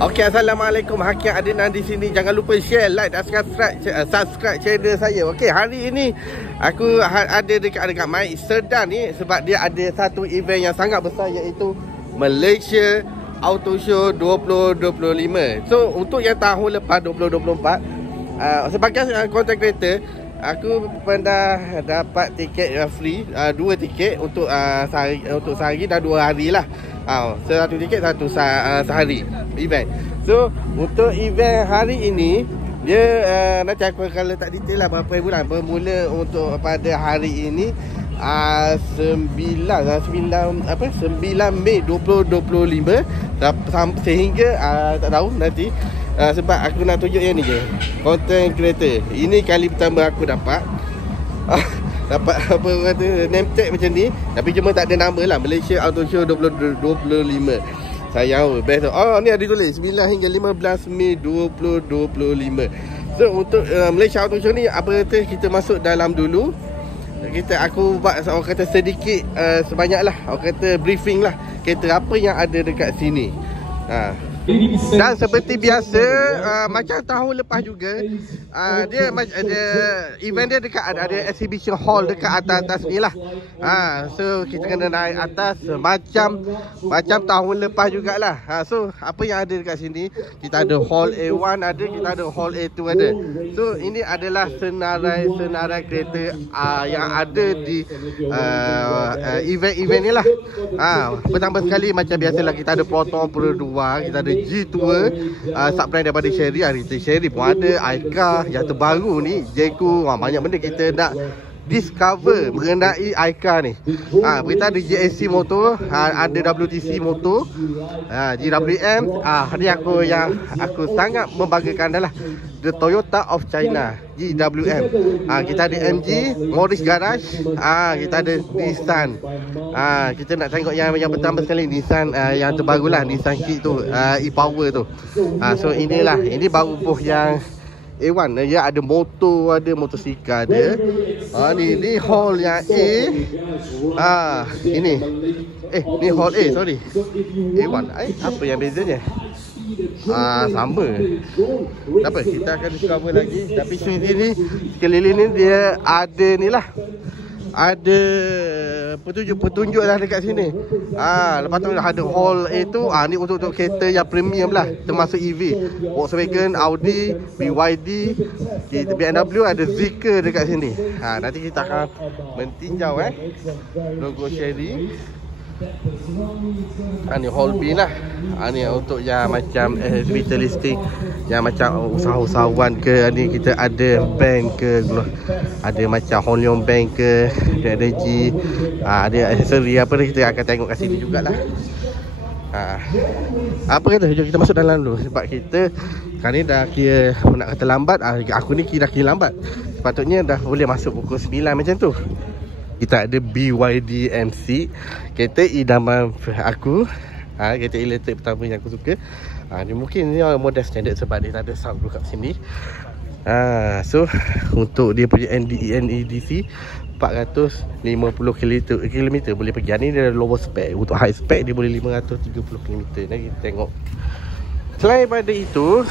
Okey, Assalamualaikum. Hakim Adnan di sini. Jangan lupa share, like dan subscribe channel saya. Okey, hari ini aku ada dekat My Sedan ni sebab dia ada satu event yang sangat besar, iaitu Malaysia Auto Show 2025. So untuk yang tahun lepas 2024, sebagai content creator, aku pernah dapat tiket free, 2 tiket untuk sehari dan 2 hari lah. Satu tiket sehari event. So untuk event hari ini, dia nanti aku akan letak detail lah berapa bulan. Bermula untuk pada hari ini 9 Mei 2025 sehingga tak tahu nanti, sebab aku nak tunjuk yang ni je, content creator. Ini kali pertama aku dapat dapat apa kata name tag macam ni, tapi cuma tak ada nama lah, Malaysia Auto Show 2025. Sayang best. Ni ada tulis 9 hingga 15 Mei 2025. So untuk Malaysia Auto Show ni, apa kata kita masuk dalam dulu. Aku buat orang kata sedikit sebanyak lah, orang kata briefing lah, kereta apa yang ada dekat sini. Dan seperti biasa, macam tahun lepas juga, dia event dia dekat ada exhibition hall dekat atas ni lah. So kita kena naik atas macam tahun lepas jugalah. So apa yang ada dekat sini, kita ada hall A1 ada, kita ada hall A2 ada. So ini adalah senarai kereta yang ada di event ni lah. Pertama sekali macam biasalah, kita ada Proton Pro 2, kita ada G-Tour, subbrand daripada Sherry, Retail Sherry pun ada, Aika yang terbaru ni, Jeku. Banyak benda kita nak discover mengenai Aika ni. Kita ada JSC motor, ada WTC motor, GWM. Ni aku sangat membanggakan adalah the Toyota of China, GWM. Kita ada MG, Morris Garage, kita ada Nissan. Kita nak tengok yang pertama sekali, Nissan yang terbaru lah, Nissan Kick tu, e-Power tu. So inilah, ini baru buh yang A1. Dia ada motor, ada motosikal ada. Ni hall yang A. Ini ni hall A, sorry, A1. Apa yang bezanya? Sama. Tak apa, kita akan discover lagi. Tapi sini sekeliling ni dia ada ni lah, ada petunjuk lah dekat sini. Lepas tu ada hall itu, ni untuk kereta yang premium lah, termasuk EV, Volkswagen, Audi, BYD, BMW, ada Zeekr dekat sini. Nanti kita akan mentinjau logo Sherry. Ni hall B lah. Ni untuk yang macam exhibitor listing, yang macam usahawan ke. Ni kita ada bank ke, ada macam Hong Leong Bank ke, ada energy, ada aksesori apa, kita akan tengok kat sini jugalah. Apa kata, jom kita masuk dalam dulu, sebab kita kali ni dah kira nak kata lambat. Aku ni dah kira lambat, sepatutnya dah boleh masuk pukul 9 macam tu. Kita ada BYD MC, kereta idaman aku, kereta elektrik pertama yang aku suka. Ni mungkin ni model standard sebab dia tak ada sound kat sini. So untuk dia punya NEDC 450 km boleh pergi. Ni dia lower spec. Untuk high spec dia boleh 530 km. Nanti kita tengok. Selain daripada itu,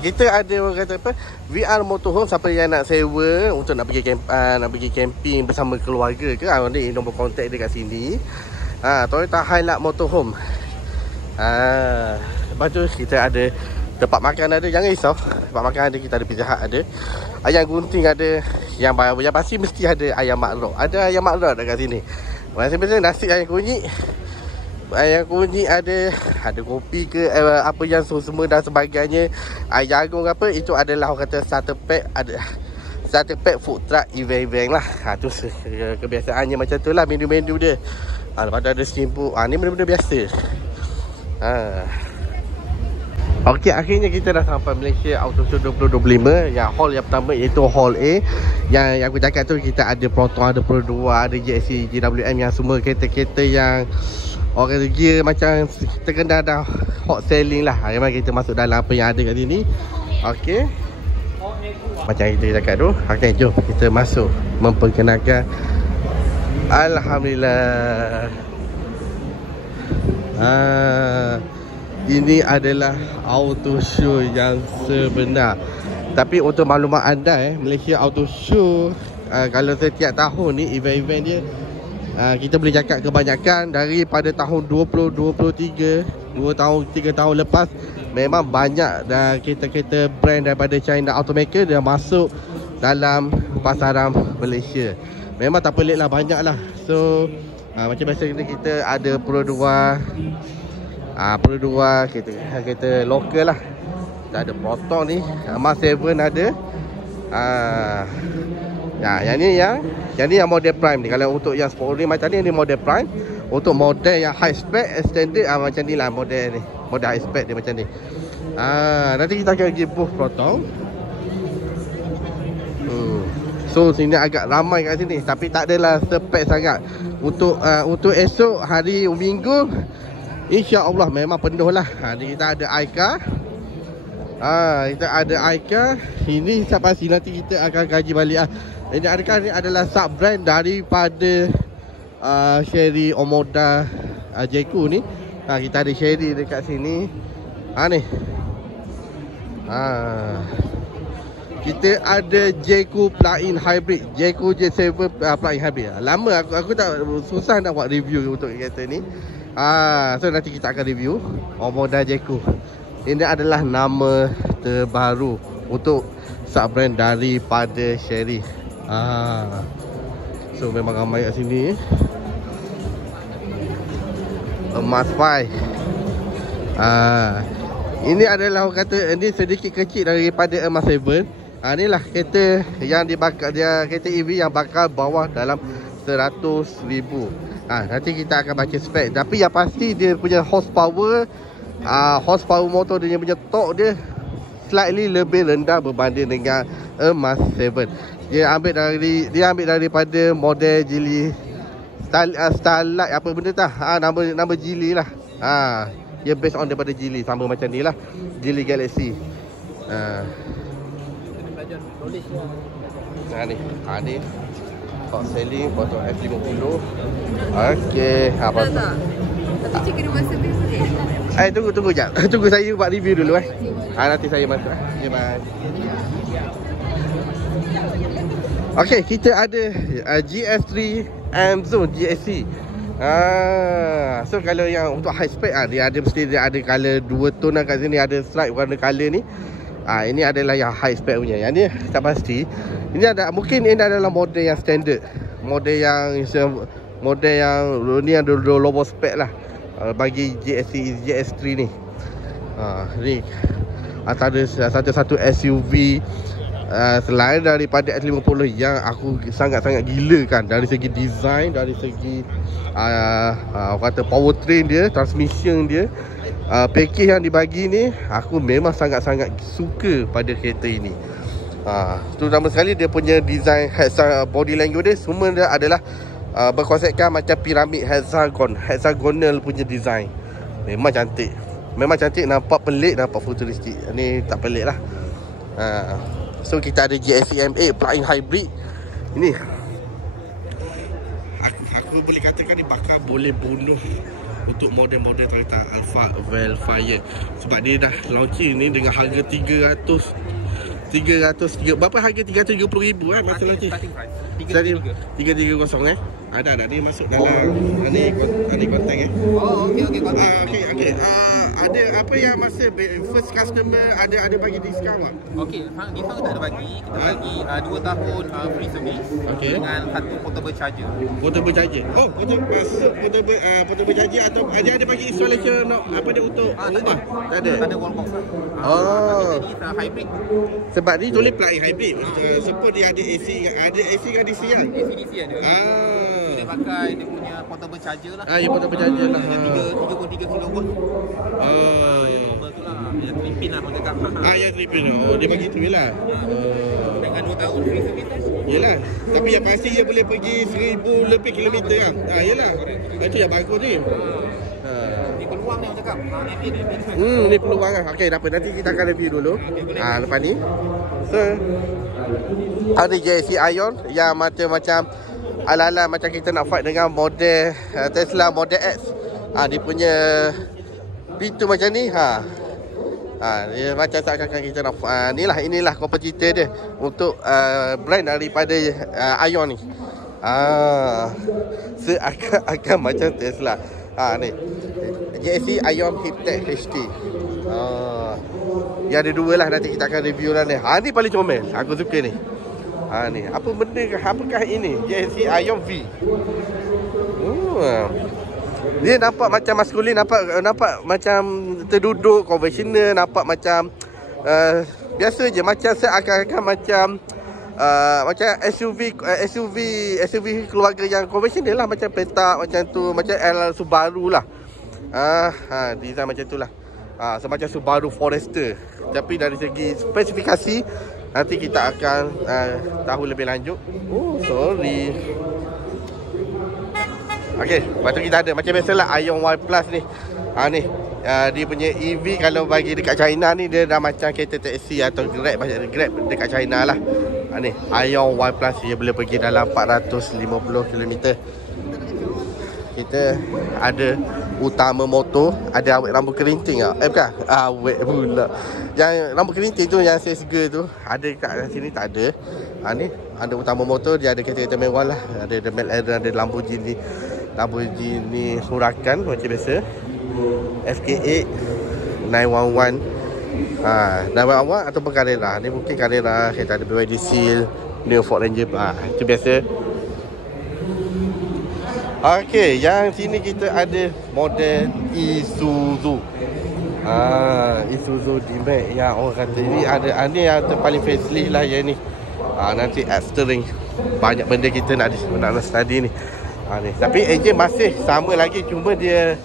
kita ada orang kata apa, VR motorhome. Siapa yang nak sewa untuk nak pergi camping bersama keluarga ke, ni nombor kontak dia kat sini. Toyota Hilux motorhome. Lepas tu kita ada tempat makan ada, jangan risau. Tempat makan ada, kita ada Pizza Hut ada, ayam gunting ada, yang pasti mesti ada ayam makrok. Ada ayam makrok dekat sini. Biasanya nasi ayam kunyit. Ayam kunyit ada kopi ke, apa yang semua dan sebagainya. Ayam jagung apa, itu adalah orang kata starter pack. Ada starter pack food truck event lah. Tu kebiasaannya macam tu lah, menu-menu dia. Lepas tu ada steamboat. Ni benda-benda biasa. Okey, akhirnya kita dah sampai Malaysia Auto Show 2025. Yang hall yang pertama iaitu hall A. Yang aku cakap tu, kita ada Proton, ada Pro 2, ada JSC, GWM, yang semua kereta-kereta yang orang gear macam terkenal dah, hot selling lah. Memang kita masuk dalam apa yang ada kat sini. Okey, macam kita cakap tu. Okey, jom kita masuk memperkenalkan. Alhamdulillah. ini adalah auto show yang sebenar. Tapi untuk maklumat anda, Malaysia Auto Show, kalau setiap tahun ni event-event dia, kita boleh cakap kebanyakan daripada tahun 2023, 2 tahun 3 tahun lepas, memang banyak dah kereta-kereta brand daripada China automaker dia masuk dalam pasaran Malaysia. Memang tak pelik lah, banyak lah. So macam biasa kita ada Pro 2 kereta lokal lah. Dah ada Proton ni, Mas 7 ada. Yang ni yang model prime ni. Kalau untuk yang sport ni macam ni model prime. Untuk model yang high spec extended macam ni lah model ni. Model high spec dia macam ni. Nanti kita akan pergi booth Proton. So sini agak ramai kat sini, tapi tak adalah sepek sangat. Untuk esok hari Minggu, insya-Allah memang penuh lah. Ni kita ada Aika. Kita ada Aika. Ini tak pasti, nanti kita akan kaji balik. Ini Aika ni adalah sub brand daripada Chery Omoda Jeku ni. Kita ada Chery dekat sini. Ni. Kita ada Jeku plug-in hybrid, Jeku J7 plug-in hybrid. Lama aku tak, susah nak buat review untuk kereta ni. So nanti kita akan review Omoda Jeku. Ini adalah nama terbaru untuk sub-brand daripada Chery. So memang ramai kat sini. Emas 5. Ini adalah orang kata ini sedikit kecil daripada Emas 7. Inilah kereta yang dibakar, dia kereta EV yang bakar bawah dalam 100,000. Nanti kita akan baca spek. Tapi yang pasti dia punya horsepower, horsepower motor dia punya torque dia slightly lebih rendah berbanding dengan Emas 7. Dia ambil daripada model Geely Starlight apa benda tah. Nama Geely lah. Dia based on daripada Geely, sama macam ni lah, Geely Galaxy. Ni top selling foto F50. Okey, apa tu? Tapi cik kena masa dulu ni. Tunggu jap. Tunggu saya buat review dulu nanti saya masuk. Okay, bye. Okey, kita ada GS3 M-Zone GSC. So kalau yang untuk high spec dia ada color 2 tone kat sini, ada stripe warna color ni. Ini adalah yang high spec punya. Yang ni tak pasti. Mungkin ini adalah model yang standard. Model yang ni yang low spec lah bagi GS3 ni. Ni antara satu SUV selain daripada S50 yang aku sangat-sangat gila kan, dari segi design, dari segi kata powertrain dia, transmission dia, package yang dibagi ni, aku memang sangat-sangat suka pada kereta ini. Terutama sekali dia punya design body language dia semua dia adalah berkonsepkan macam piramid hexagonal punya design. Memang cantik, nampak pelik, nampak futuristik. Ni tak pelik lah. So kita ada GSC M8 plug-in hybrid. Ini aku boleh katakan ni bakal boleh bunuh untuk model-model Toyota Alphard Velfire. Sebab dia dah launching ni dengan harga 300 berapa harga 330,000 masa launching. 330 Ada dia masuk dalam ni kontak okey. Ada apa yang masa first customer ada bagi diskaun tak? Okey, diskaun tak ada bagi. Kita bagi 2 tahun free service dengan satu portable charger. Portable charger. Portable charger atau ada bagi installation apa dia untuk rumah? Tak ada. Ada wallbox. Jadi hybrid. Sebab ni tulis plug-in hybrid. Support dia ada AC dengan DC kan? AC DC ada. Dia pakai dia punya portable charger lah. Ya portable charger lah. Yang 3.3 kW. Betul lah. Yang tripin lah orang cakap. Yang tripin. Dia bagi tu je lah. Dengan 2 tahun free service. Yelah. Tapi yang pasti dia boleh pergi 1000 lebih kilometer kan. Yelah. Itu yang bagus ni. Ni peluang ni orang cakap. Ni peluang lah. Okey, tak apa. Nanti kita akan review dulu. Lepas ni. So ada JC Ion yang macam ala-ala macam kita nak fight dengan model Tesla Model X. Dia punya pintu macam ni. Dia macam seakan-akan kita nak inilah kompetitor dia untuk brand daripada Ion ni. Seakan-akan macam Tesla. Ni JSC Ion Hiptech HT. Dia ada dua lah, nanti kita akan review lah ni. Ni paling comel, aku suka ni. Ni apa benda, apakah ini? JSC Ion V. Dia nampak macam maskulin, nampak macam terduduk, conventional, nampak macam biasa je, macam seakan-akan macam SUV keluarga yang konvensional lah, macam petak macam tu, macam L Subaru lah. Design macam tu lah. Semacam Subaru Forester. Tapi dari segi spesifikasi nanti kita akan tahu lebih lanjut. Sorry. Okey, lepas tu kita ada macam biasalah Ion Y Plus ni. Ni dia punya EV kalau bagi dekat China ni dia dah macam kereta taksi atau Grab dekat China lah. Ni Ion Y Plus, dia boleh pergi dalam 450 km. Kita ada utama motor, ada awet rambut kerinting bukan? Awet pula. Yang rambut kerinting tu, yang sesga tu, ada kat sini tak ada. Ni ada utama motor, dia ada kereta-kereta mewah lah. Ada ada Lamborghini Huracan macam biasa. FK8 911 911 ataupun Carrera. Ni mungkin Carrera. Kita ada BYD Seal, New Ford Ranger. Itu biasa. Okey, yang sini kita ada model Isuzu. Isuzu D-Max yang orang kata ni ada ni yang paling facelift lah yang ni. Nanti steering, banyak benda kita nak study ni. Ni. Tapi enjin masih sama lagi, cuma dia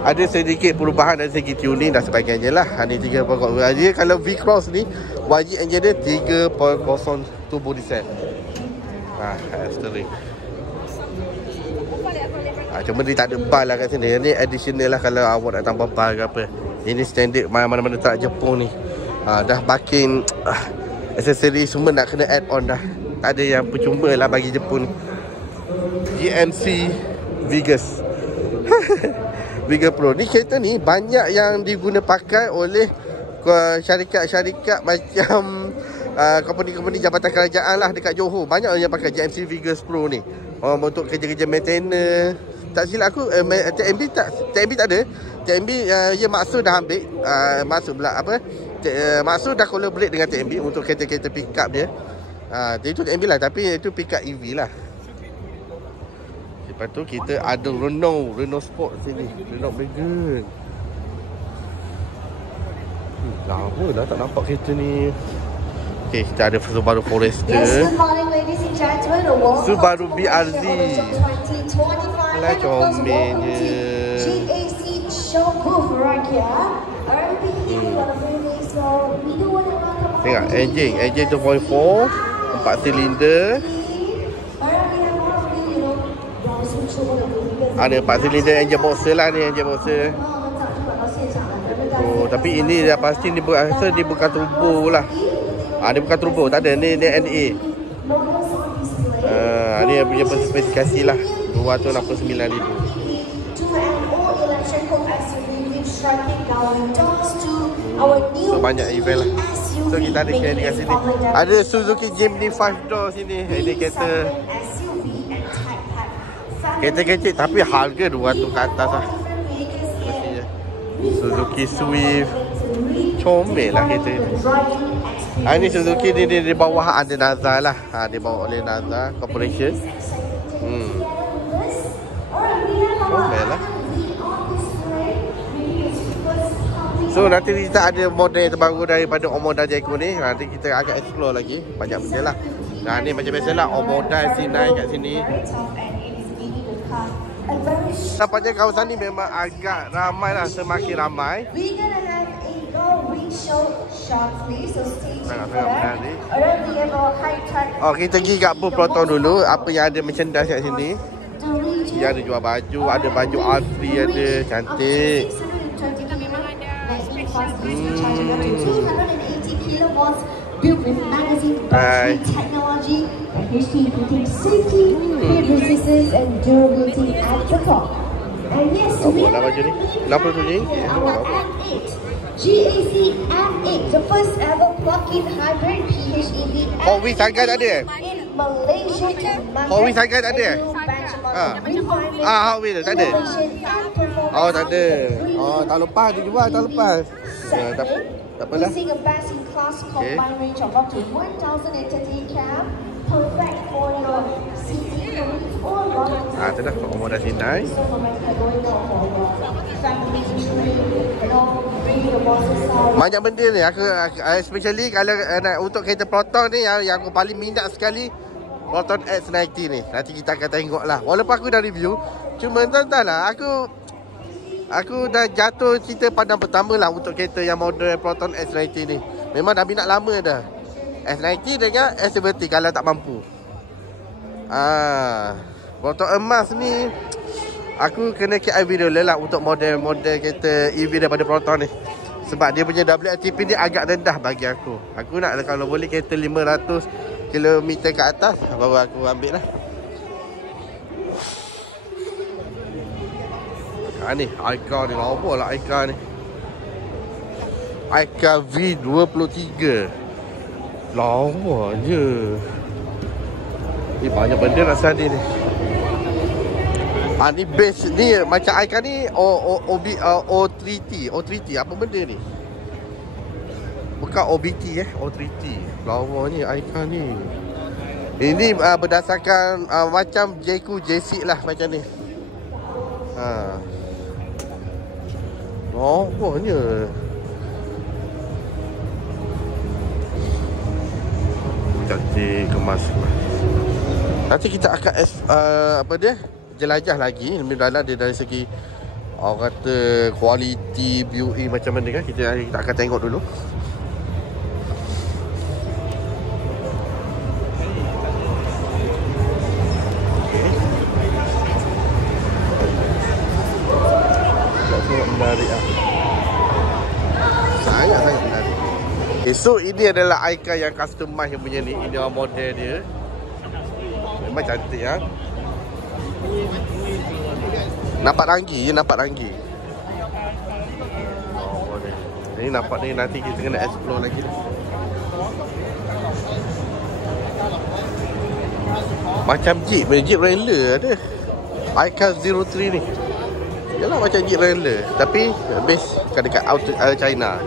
ada sedikit perubahan dari segi tuning dan sebagainya lah. Ni 3.0. Dia kalau V-Cross ni wajib enjin dia 3.0 turbo diesel. Steering. Cuma dia tak ada bar lah kat sini. Ini additional lah kalau awak nak tambah bar ke apa. Ini standard mana-mana truck Jepun ni. Dah baking aksesori semua nak kena add on dah. Tak ada yang percuma lah bagi Jepun. GMC Vigus Vigus Pro. Ni kereta ni banyak yang diguna pakai oleh syarikat-syarikat macam company-company jabatan kerajaan lah dekat Johor. Banyak yang pakai GMC Vigus Pro ni untuk kerja-kerja maintenance. Tak silap aku TMB tak ada. TMB ya Maksud dah ambil Maksud pula apa, Maksud dah collaborate dengan TMB untuk kereta-kereta pick up dia. Itu TMB lah, tapi itu pick up EV lah. Lepas tu kita ada Renault Sport sini, Renault Megane. Lama dah tak nampak kereta ni. Okay, kita ada Subaru Forester, Subaru BRZ. Alah comelnya. Tengok enjin 2.4, 4 silinder. Ada 4 silinder enjin boxer lah ni, enjin boxer. Tapi ini dah pasti dia bukan turbo lah. Dia bukan turbo, tak ada. Ni NA. Ni punya spesifikasi lah 269,000. So banyak event lah. So kita ada carry kat sini. Ada Suzuki Jimny 5 door sini. Ini kereta kecil tapi harga 200 ke atas lah. Suzuki Swift. Comel lah kereta ni. Ini Suzuki ni di bawah ada Naza lah. Dibawa oleh Naza Corporation. Comel lah. So nanti kita ada model terbaru daripada Omoda Jayco ni. Nanti kita akan explore lagi. Banyak benda lah. Ni macam biasa lah Omoda C9 kat sini. Nampaknya kawasan ni memang agak ramai lah. Semakin ramai. Kita pergi kat Proton dulu. Apa yang ada merchandise kat sini. Dia ada jual baju. Ada baju Alfie ada. Cantik. Hai. Apa dah baju ni? RM67. GAC F8, the first ever plug-in hybrid PHEV. Hot Wheels harga tak ada? In Malaysia market. Hot Wheels harga tak ada? Hot Wheels tak ada? Oh, tak ada. Oh, tahun lepas dia jual, tahun lepas. Ya, tak apalah. Using a best-in-class combined range of up to 1,030 km, perfect for your city commutes or long. Tu dah akomodasi nice. Banyak benda ni aku especially kalau untuk kereta Proton ni yang aku paling minat sekali Proton X90 ni. Nanti kita akan tengok lah. Walaupun aku dah review, cuma entah-entahlah aku dah jatuh cinta pandang pertama lah untuk kereta yang model Proton X90 ni. Memang dah minat lama dah. S90 dengan S70 kalau tak mampu. Proton emas ni aku kena KI video lah untuk model-model kereta EV daripada Proton ni. Sebab dia punya WLTP ni agak rendah bagi aku. Aku nak kalau boleh kereta 500 km ke atas baru aku ambil lah. Ni Aika ni apa lah Aika ni. Aika V23. Lawa je. Ni banyak benda nak sandi ni. Ni base ni macam Aika ni O3T. O3T apa benda ni? Bukan OBT O3T. Lawa ni Aika ni. Ini berdasarkan macam Jeku JC lah macam ni. Lawanya. Cantik kemas. Nanti kita akan apa dia? Jelajah lagi lebih dalam dia dari segi orang kata kualiti build macam mana kan. Kita akan tengok dulu. Menarik lah. Sangat-sangat menarik. So ini adalah Aika yang customize yang punya ni. Ini model dia. Memang cantik ya. Nampak ranggi. Ini nampak ni, nanti kita kena explore lagi. Macam Jeep Wrangler ada. Aika 03 ni. Yalah macam Jeep Wrangler, tapi base dekat China.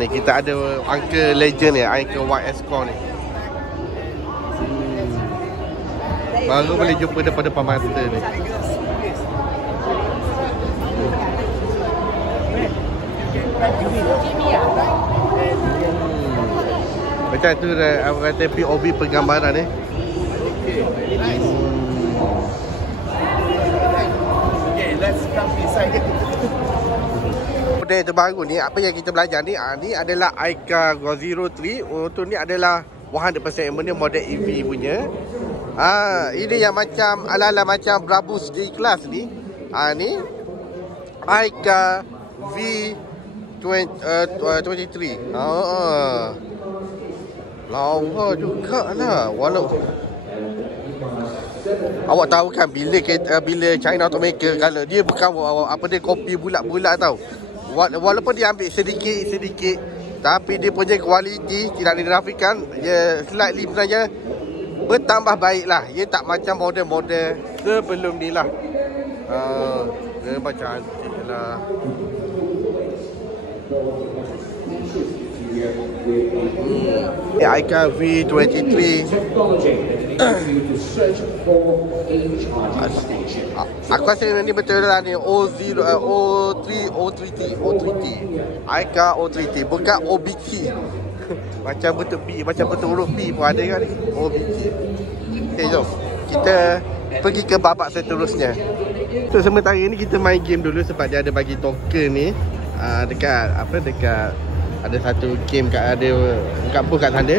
Ni kita ada Uncle Legend ni, Uncle YS Core ni. Baru boleh jumpa depan mata ni. Macam tu aku kata POV penggambaran ni. Let's come inside. Model terbaru ni, apa yang kita belajar ni, ni adalah Aika 03. Untuk ni adalah 100% benda model EV punya. Ini yang macam ala-ala macam Brabus G-Class ni. Ni Aika V23. Lawa jugalah. Walaupun awak tahu kan bila China automaker kalau dia bukan apa dia kopi bulat-bulat tau. Walaupun dia ambil sedikit tapi dia punya kualiti tidak dinafikan, dia slightly sebenarnya bertambah baik lah. Dia tak macam model-model sebelum ni lah. Dia macam cantik lah. Aika V23. Aku rasa ni betul lah ni O3T. Aika O3T, bukan OBT. Macam betul P, macam betul huruf P pun ada kan ni. OBT. Okay, jom kita pergi ke babak seterusnya. So sementara ni kita main game dulu sebab dia ada bagi token ni. Dekat ada satu game kat sana.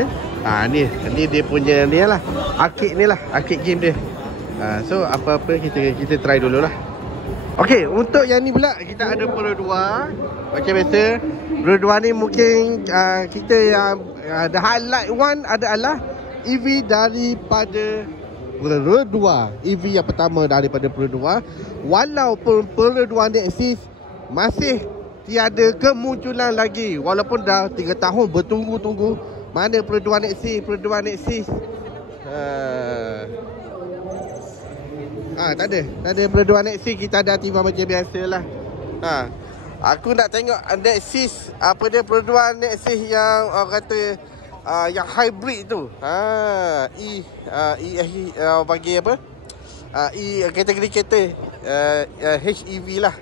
Ni dia punya ni lah. Arcade ni lah, arcade game dia. So apa-apa kita try dululah. Okey, untuk yang ni pula kita ada Pro 2. Macam biasa, Pro 2 ni mungkin kita yang the highlight one adalah EV daripada Peredua EV yang pertama daripada Peredua. Walaupun Peredua Nexus masih tiada kemunculan lagi, walaupun dah 3 tahun bertunggu-tunggu. Mana Peredua Nexus? Peredua Nexus tak ada Peredua Nexus. Kita ada Ativa macam biasalah. Aku nak tengok Nexus, apa dia, Peredua Nexus yang orang kata yang hybrid tu. Bagi apa? Kategori kereta HEV lah.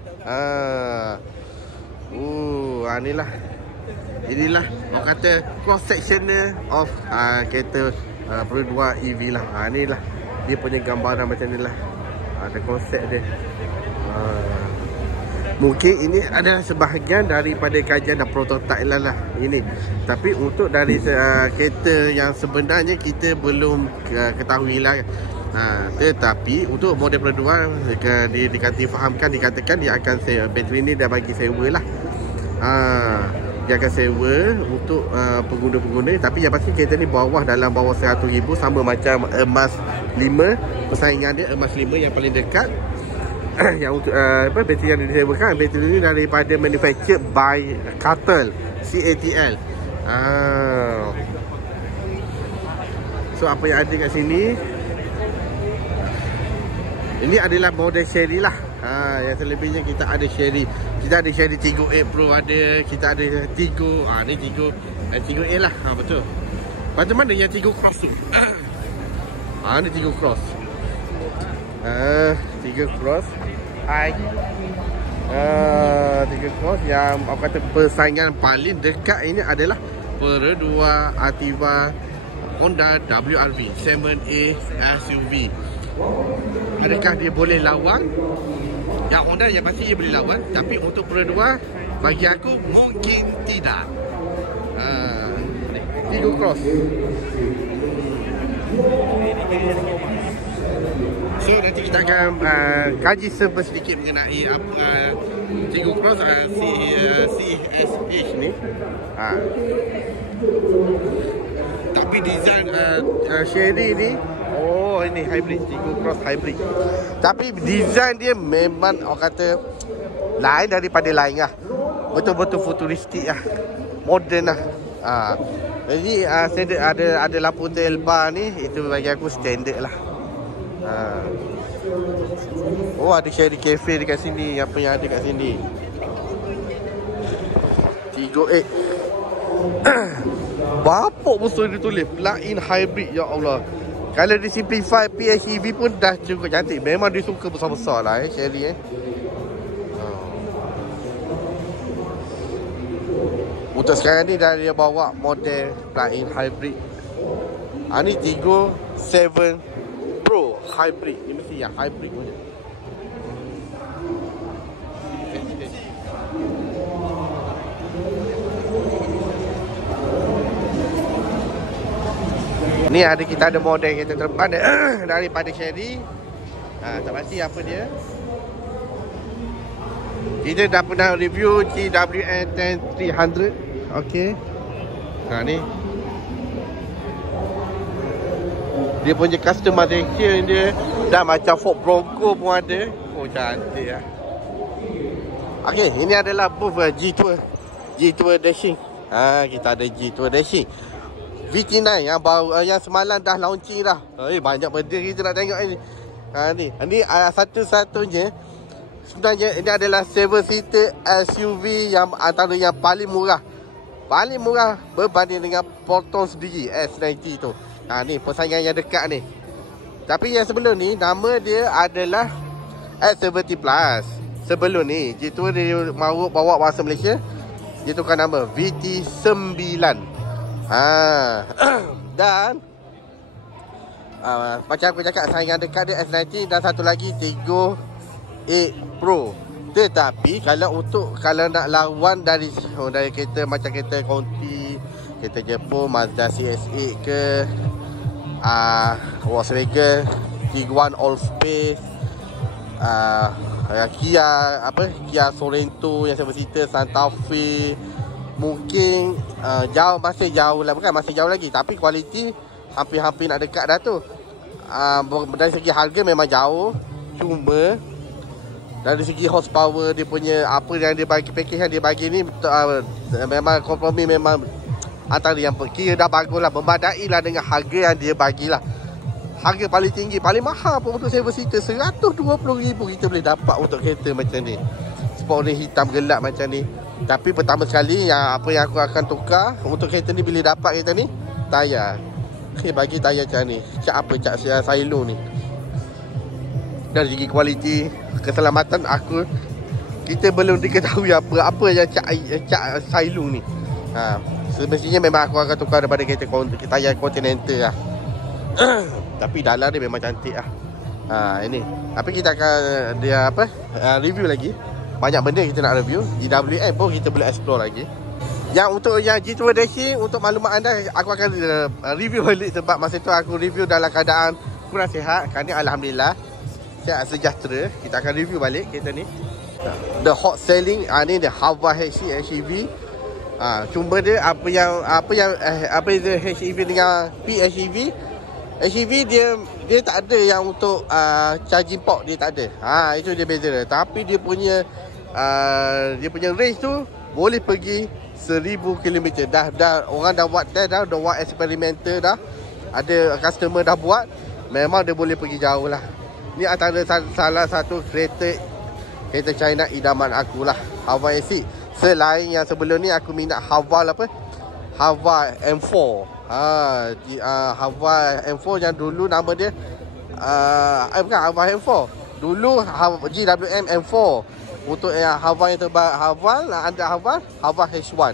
Inilah orang kata cross sectional of kereta Peredua EV lah. Inilah dia punya gambaran macam ni lah. Ada konsep dia. Mungkin ini adalah sebahagian daripada kajian dan prototype lah ini. Tapi untuk dari kereta yang sebenarnya kita belum ketahui lah. Tetapi untuk model Peredua dikatakan dia akan sewa. Bateri ni dah bagi sewa lah. Dia akan sewa untuk pengguna-pengguna. Tapi yang pasti kereta ni dalam bawah 100,000, sama macam Emas 5. Persaingan dia Emas 5 yang paling dekat. Yang untuk bateri yang disewakan, bateri ni daripada manufactured by CATL. So apa yang ada kat sini, ini adalah model seri lah. Yang selebihnya kita ada seri. Kita ada seri Tigo 8 Pro ada. Kita ada Tigo. Ni Tigo 8 lah. Betul. Macam mana yang Tigo Cross tu? Ni Tigo Cross. Tigo Cross. Tigo Cross yang aku kata persaingan paling dekat ini adalah Peredua Ativa Honda WRV 7A SUV. Adakah dia boleh lawan? Yang Honda yang pasti dia boleh lawan. Tapi untuk Peredua, bagi aku mungkin tidak. Tigo Cross. So nanti kita akan kaji sedikit mengenai Tigo Cross CSH ni. Tapi design Sherry ni, ini hybrid, Tigo Cross hybrid. Tapi design dia memang orang kata lain daripada lain lah. Betul-betul futuristik lah, modern lah. Jadi standard ada lampu tail bar ni, itu bagi aku standard lah. Ada Sherry Cafe dekat sini. Apa yang ada kat sini? Tigo 8. Bapuk besar dia tulis plug-in hybrid. Ya Allah. Kalau dia simplify PHEV pun dah cukup cantik. Memang dia suka besar-besar lah Sherry Untuk sekarang ni dah dia bawa model plug-in hybrid. Ni Tigo 7 Pro hybrid. Ni mesti yang hybrid punya. Ni kita ada model kereta terdepan daripada Sherry. Tak pasti apa dia. Kita dah pernah review GWN 10300. Okey. Ni dia punya customization dia dah macam Ford Bronco pun ada. Cantik lah. Okey, ini adalah booth G-Tour Dashing. Kita ada G-Tour Dashing VT9 yang baru, yang semalam dah launching dah. Banyak benda kita nak tengok ni. Ni satu-satunya. Sebenarnya ini adalah 7-seater SUV yang antara yang paling murah. Paling murah berbanding dengan Proton sendiri, S90 tu. Ni persaingan yang dekat ni. Tapi yang sebelum ni, nama dia adalah S70 Plus. Sebelum ni, G-Tour dia mahu bawa bahasa Malaysia, dia tukar nama VT9. Dan macam aku cakap, saingan dekat dia S90 dan satu lagi Tigo 8 Pro. Tetapi kalau nak lawan dari kereta macam kereta Conti, kereta Jepun, Mazda CX-8 ke Volkswagen Tiguan Allspace, Kia Sorento yang 7-seater, Santa Fe, mungkin masih jauh lah, bukan masih jauh lagi, tapi kualiti hampir-hampir nak dekat dah tu. dari segi harga memang jauh. Cuma dari segi horsepower dia punya apa yang dia bagi, package yang dia bagi ni memang kompromi, memang antara yang kira dah bagus lah, memadai lah dengan harga yang dia bagilah. Harga paling tinggi, paling mahal pun untuk 7 seater 120,000 kita boleh dapat untuk kereta macam ni. Sport ni hitam gelap macam ni. Tapi pertama sekali yang apa yang aku akan tukar untuk kereta ni bila dapat kereta ni, tayar. Okay, bagi tayar macam ni. Cat apa? Cat silo ni. Dari segi kualiti keselamatan kita belum diketahui apa yang cat silo ni. Semestinya memang aku akan tukar daripada kereta tayar Continental lah. Tapi dalam dia memang cantik lah. Ini. Tapi kita akan review lagi. Banyak benda kita nak review. GWM pun kita boleh explore lagi. Yang untuk yang G2 Dashing, untuk maklumat anda, aku akan review balik sebab masa tu aku review dalam keadaan kurang sihat. Kerana alhamdulillah sihat sejahtera. Kita akan review balik kereta ni. The hot selling ni the Haval HEV. Cuma dia apa yang dia HEV dengan PHEV. HEV dia tak ada yang untuk charging port, dia tak ada. Itu dia beza dia. Tapi dia punya range tu boleh pergi 1000 km. Dah orang dah buat test dah buat eksperimental dah. Ada customer dah buat, memang dia boleh pergi jauh lah. Ni antara salah satu kereta China idaman aku lah, Haval SC. Selain yang sebelum ni aku minat Haval Haval M4. Haval M4 yang dulu nama dia bukan Haval M4. Dulu GWM M4. Untuk yang Haval yang terbaik, Haval H1.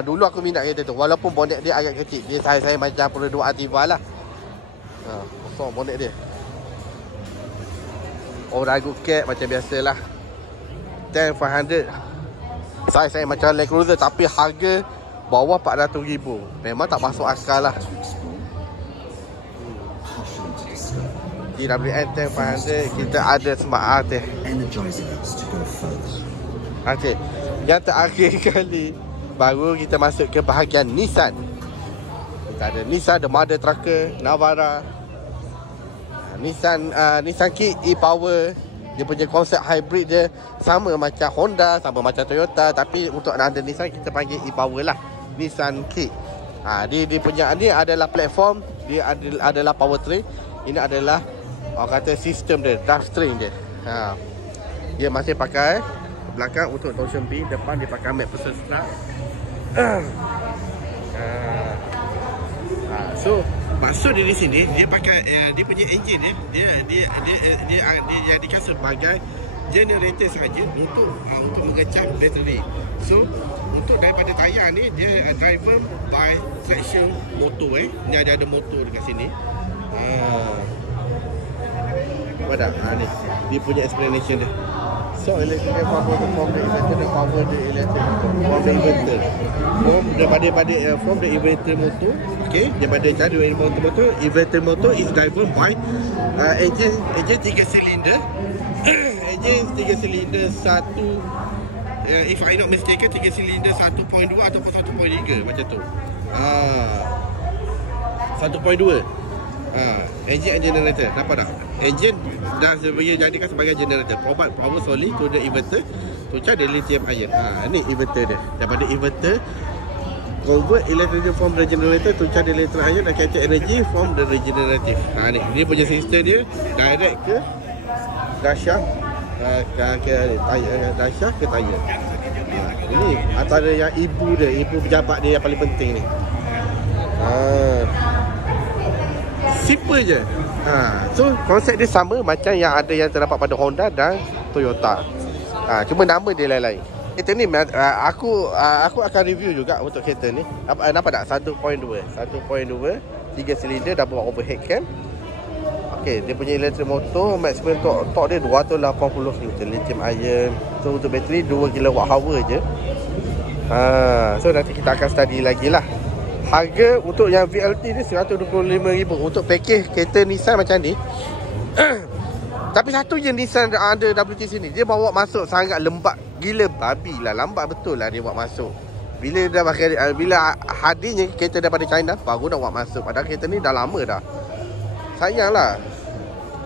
Dulu aku minat kereta tu. Walaupun bonet dia agak kecil. Dia saya macam Perodua Ativa lah. Kosong bonet dia. Orago Cat macam biasalah. 10500. Saya macam Land Cruiser, tapi harga bawah 400,000. Memang tak masuk akal lah. GWM 10500 kita ada Smart Art. Okay, yang terakhir kali baru kita masuk ke bahagian Nissan. Kita ada Nissan The Mother Trucker Navara, Nissan Kicks e-Power. Dia punya konsep hybrid dia sama macam Honda, sama macam Toyota, tapi untuk anda Nissan kita panggil e-Power lah. Nissan Kicks. Dia punya ni adalah platform, dia adalah powertrain. Ini adalah orang kata sistem dia, drivetrain dia. Dia masih pakai belakang untuk torsion beam, depan dia pakai MacPherson start. So maksud dia di sini, dia pakai dia punya engine dia yang dikasih sebagai generator saja untuk mengecas bateri. So untuk daripada tayar ni dia driven by traction motor. Ni ada motor dekat sini. Pada ni dia punya explanation dia. So electrical power from the inverter, the power the electric from the inverter. From the inverter motor. Okay, daripada cara motor. Inverter motor is driven by engine 3 silinder. Engine 3 silinder satu, if I not mistaken 3 silinder 1.2 ataupun 1.3 macam tu. 1.2. Engine and generator. Nampak tak? Engine dah jadikan sebagai generator. Provide power solely to the inverter to charge the lithium ion. Ni inverter dia. Daripada inverter convert electricity from the generator to charge the lithium ion and kinetic energy from the regenerative. Ni dia punya sistem dia direct ke dashcraft, dashcraft ke tayar. Ini antara yang ibu pejabat dia yang paling penting ni. Simple je. So konsep dia sama macam yang ada yang terdapat pada Honda dan Toyota. Cuma nama dia lain-lain. Kereta ni aku akan review juga untuk kereta ni. Nampak tak? 1.2 3 silinder, double overhead cam. Okey, dia punya electric motor, maximum torque dia 280 Newton, lithium ion. So untuk bateri 2 kWh je. So nanti kita akan study lagi lah. Harga untuk yang VLT ni 125,000 untuk package kereta Nissan macam ni. Tapi satu je Nissan ada WTC ni, dia bawa masuk sangat lembat gila babi lah, lambat betul lah dia bawa masuk. Bila dah pakai, bila hadirnya kereta daripada China baru dah bawa masuk. Padahal kereta ni dah lama dah. sayanglah.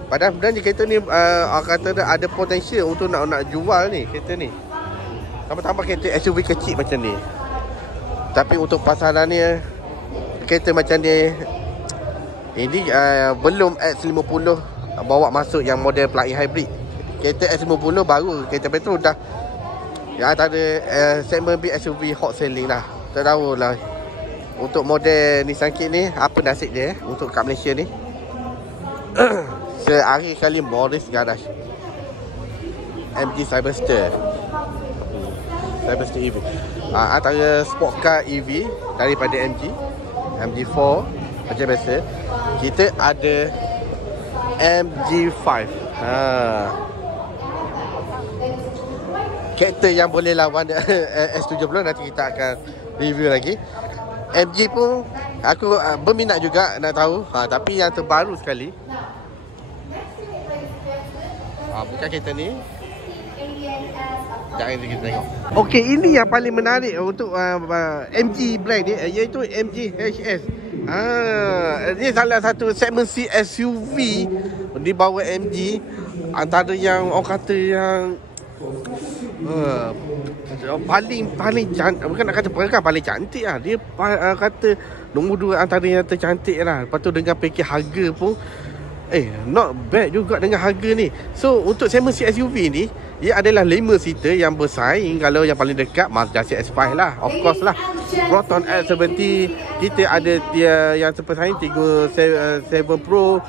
Padahal sebenarnya kereta ni orang kata ada potensial untuk nak jual ni kereta ni. Tambah-tambah kereta SUV kecil macam ni. Tapi untuk pasarannya kereta macam ni ini belum X50 bawa masuk yang model plug-in hybrid. Kereta X50 baru kereta petrol dah yang antara segmen B SUV hot selling lah. Tak tahulah untuk model Nissan Kicks ni apa nasib dia untuk kat Malaysia ni. Sehari kali Morris Garage MG Cyberster EV, antara sport car EV daripada MG4 macam biasa. Kita ada MG5. Kereta yang boleh lawan S70 nanti kita akan review lagi. MG pun aku berminat juga nak tahu, tapi yang terbaru sekali bukan kereta ni. Jangan kita tengok. Okey, ini yang paling menarik untuk MG brand ni, iaitu MG HS. Ini salah satu segmen C SUV di bawah MG, antara yang orang kata yang paling cantik, bukan nak kata perangai paling cantik lah. Dia kata nombor 2 antara yang tercantik lah. Lepas tu dengan package harga pun not bad juga dengan harga ni. So untuk segmen C SUV ni, ia adalah 5 seater yang bersaing. Kalau yang paling dekat Mazda CX-5 lah, of course lah. Proton S70, kita ada dia yang terpesaing 7 Pro.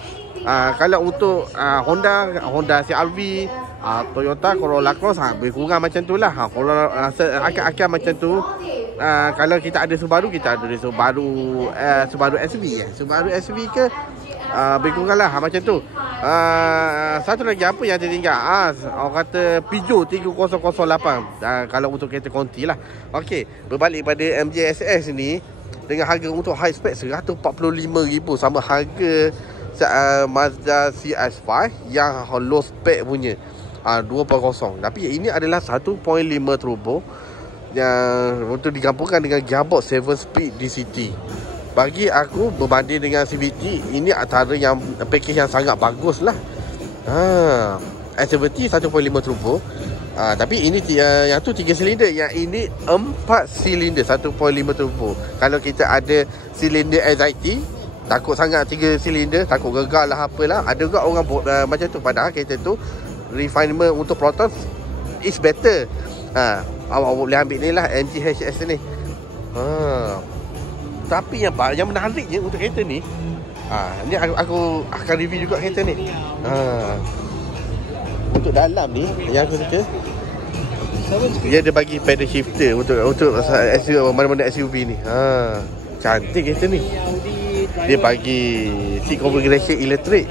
Kalau untuk Honda CR-V, Toyota Corolla Cross, lebih kurang macam tu lah. Akal-akal macam tu. Kalau kita ada Subaru, kita ada Subaru SV. Subaru SV ke lebih kurang lah macam tu. Satu lagi apa yang tertinggal, orang kata Peugeot 3008. Kalau untuk kereta konti lah. Okey, berbalik pada MG SS ni, dengan harga untuk high spec 145,000, sama harga Mazda CX-5 yang low spec punya 2.0. Tapi ini adalah 1.5 turbo yang untuk digabungkan dengan gearbox 7 speed DCT. Bagi aku, berbanding dengan CVT, ini antara yang package yang sangat bagus lah. S70 1.5 turbo, tapi ini yang tu 3 silinder, yang ini 4 silinder 1.5 turbo. Kalau kita ada silinder anxiety, takut sangat 3 silinder, takut gegar lah apalah, ada juga orang macam tu. Padahal kereta tu refinement untuk Proton is better. Awak boleh ambil ni lah MG HS ni. Tapi yang menariknya untuk kereta ni, ni aku akan review juga kereta ni. Untuk dalam ni yang aku suka, dia ada bagi pedal shifter untuk mana-mana SUV ni. Cantik kereta ni. Dia bagi seat configuration elektrik.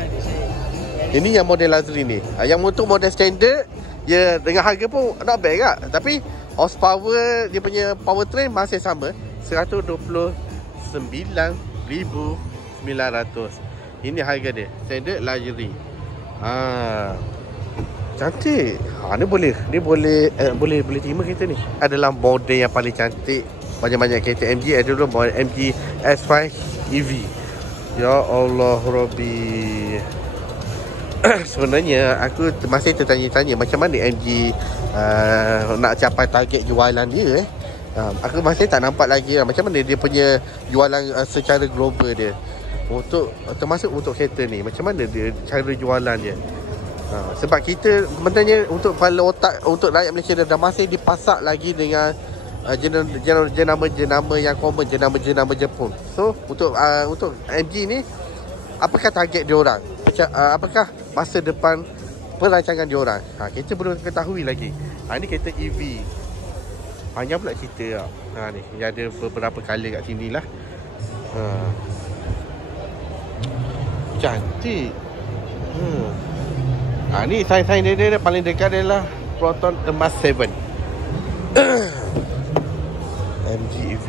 Ini yang model luxury ni. Yang untuk model standard, dia dengan harga pun not bad tak? Tapi horsepower dia punya powertrain masih sama, 129,900. Ini harga dia, standard luxury. Cantik. Ni boleh terima kereta ni. Adalah model yang paling cantik banyak-banyak kereta MG. Adalah model MG S5 EV. Ya Allah Rabbi. Sebenarnya aku masih tertanya-tanya macam mana MG nak capai target jualan dia. Aku masih tak nampak lagi macam mana dia punya jualan secara global dia. Termasuk untuk kereta ni, macam mana dia cara jualan dia. Sebab kita sebenarnya untuk kepala otak untuk rakyat Malaysia dah masih dipasak lagi dengan jenama-jenama yang common, jenama-jenama Jepun. So untuk MG ni, apakah target dia orang? Apakah masa depan perancangan dia orang? Kita belum ketahui lagi. Ini kereta EV. Panjang pula cerita ni. Dia ada beberapa color kat sini lah. Cantik. Ni sains dia paling dekat adalah Proton Emas 7. MG EV.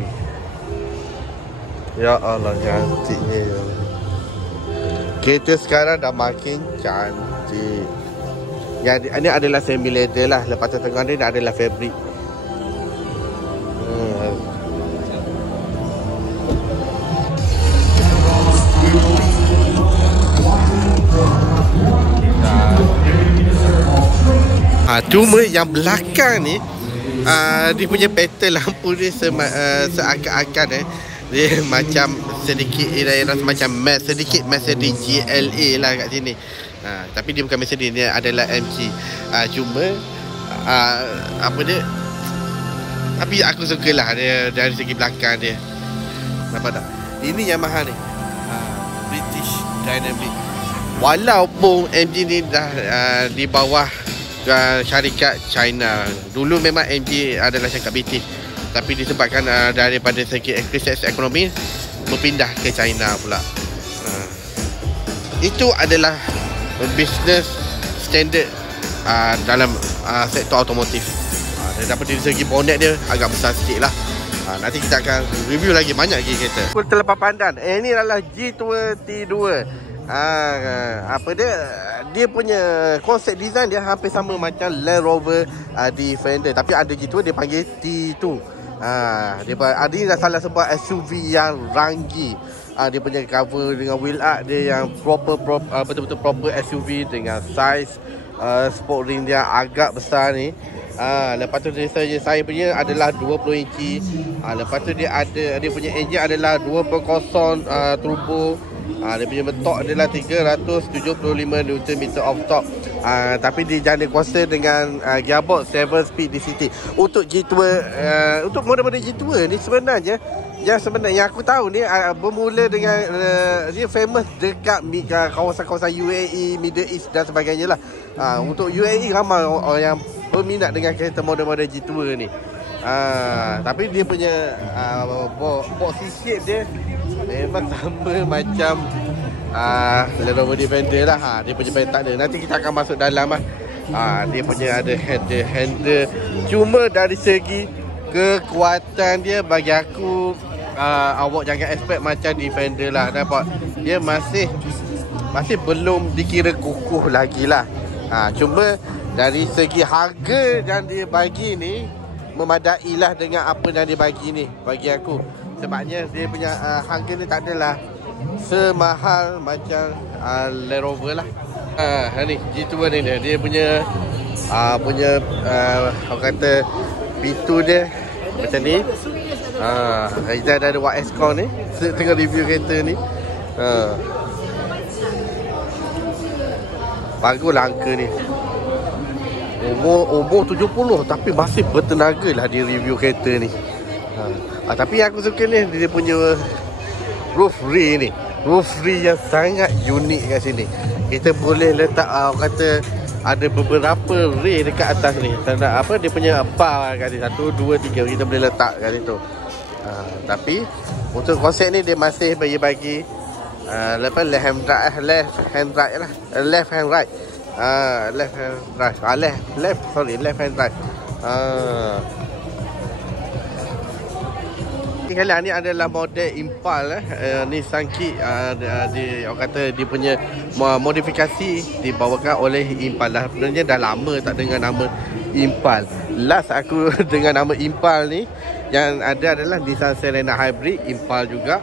Ya Allah, cantiknya. Kereta sekarang dah makin cantik. Ini adalah semi leather lah. Lepas tu tengah ni adalah fabric. Cuma yang belakang ni dia punya pattern lampu dia seakan-akan dia macam sedikit rasa macam sedikit Mercedes GLA lah kat sini. Tapi dia bukan Mercedes, dia adalah MG. Cuma apa dia, tapi aku sukalah dia dari segi belakang dia. Nampak tak? Ini yang mahal ni, British Dynamic. Walaupun MG ni dah di bawah syarikat China. Dulu memang MG adalah syarikat British, tapi disebabkan daripada segi krisis ekonomi berpindah ke China pula. Itu adalah business standard dalam sektor automotif. Daripada segi bonnet dia agak besar sikit lah. Nanti kita akan review lagi banyak lagi kereta. Aku terlepas pandang, ini adalah G2 T2. Apa dia punya konsep design dia hampir sama macam Land Rover Defender, tapi ada G2 dia panggil T2. Dia salah sebuah SUV yang ranggi. Dia punya cover dengan wheel arch dia yang betul-betul proper SUV dengan size sport ring dia agak besar ni. Lepas tu saya punya adalah 20 inci. Lepas tu dia punya engine adalah 2.0 turbo. Dia punya torque adalah 375 Nm of torque. Tapi dia jana kuasa dengan gearbox 7 speed DCT. Untuk G2, untuk model-model G2 ni sebenarnya yang aku tahu ni bermula dengan dia famous dekat kawasan-kawasan UAE, Middle East dan sebagainya lah. Untuk UAE ramai orang yang berminat dengan kereta model-model G2 ni. Tapi dia punya boxy shape dia memang sama macam Land Rover Defender lah. Dia punya tak ada. Nanti kita akan masuk dalam lah. Dia punya ada handle. Cuma dari segi kekuatan dia, bagi aku awak jangan expect macam Defender lah. Nampak dia masih belum dikira kukuh lagi lah. Cuma dari segi harga yang dia bagi ni memadai lah dengan apa yang dia bagi ni bagi aku. Sebabnya dia punya harga ni tak adalah semahal macam Land Rover lah. Ni G2 ni dia punya orang kata pintu dia macam ni. Kita ada YS-Con ni tengah review kereta ni. Baguslah angka ni. Umur 70 tapi masih bertenaga lah dia review kereta ni. Tapi yang aku suka ni dia punya roof rail ni. Roof rail yang sangat unik kat sini. Kita boleh letak kata ada beberapa rail dekat atas ni. Tanda apa, dia punya bar kat sini, 1, 2, 3 kita boleh letak kat situ. Tapi untuk konsep ni dia masih bagi left hand right left hand right. Left hand right. Left hand right. Kali ni adalah model Impal Nissan Kicks. Orang kata dia punya modifikasi dibawakan oleh Impal lah. Sebenarnya dah lama tak dengar nama Impal. Last aku dengar nama Impal ni yang ada adalah Nissan Serena Hybrid Impal juga.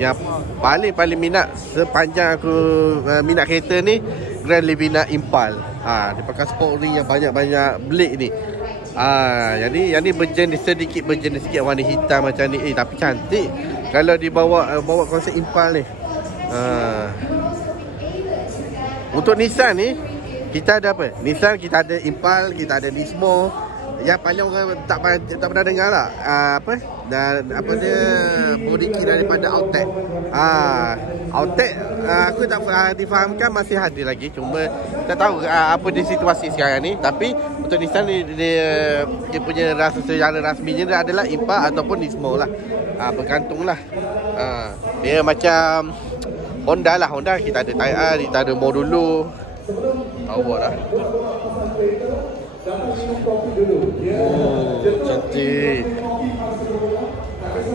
Yang paling minat sepanjang aku minat kereta ni Grand Livina Impal. Dia pakai sport ring yang banyak-banyak blade ni. Jadi yang ni sedikit berjenis sikit warna hitam macam ni. Tapi cantik kalau dibawa konsep Impal ni. Untuk Nissan ni kita ada apa? Nissan kita ada Impal, kita ada Nismo. Yang paling orang tak pernah dengar lah apa dia body kit daripada Outtech. Outtech aku tak difahamkan masih ada lagi. Cuma tak tahu apa di situasi sekarang ni. Tapi untuk Nissan ni dia punya secara rasminya dia adalah Impal ataupun Nismo lah. Bergantung lah. Dia macam Honda lah. Honda kita ada Type R, kita ada Modulo. Awak lah. Cantik.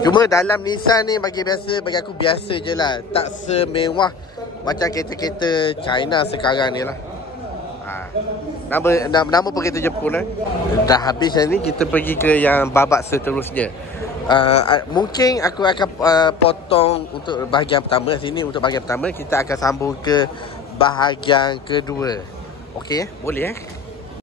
Cuma dalam Nissan ni bagi aku biasa je lah. Tak semewah macam kereta-kereta China sekarang ni lah. Nama kereta Jepun lah. Dah habis yang ni, kita pergi ke yang babak seterusnya. Mungkin aku akan potong untuk bahagian pertama sini. Untuk bahagian pertama kita akan sambung ke bahagian kedua. Okey, boleh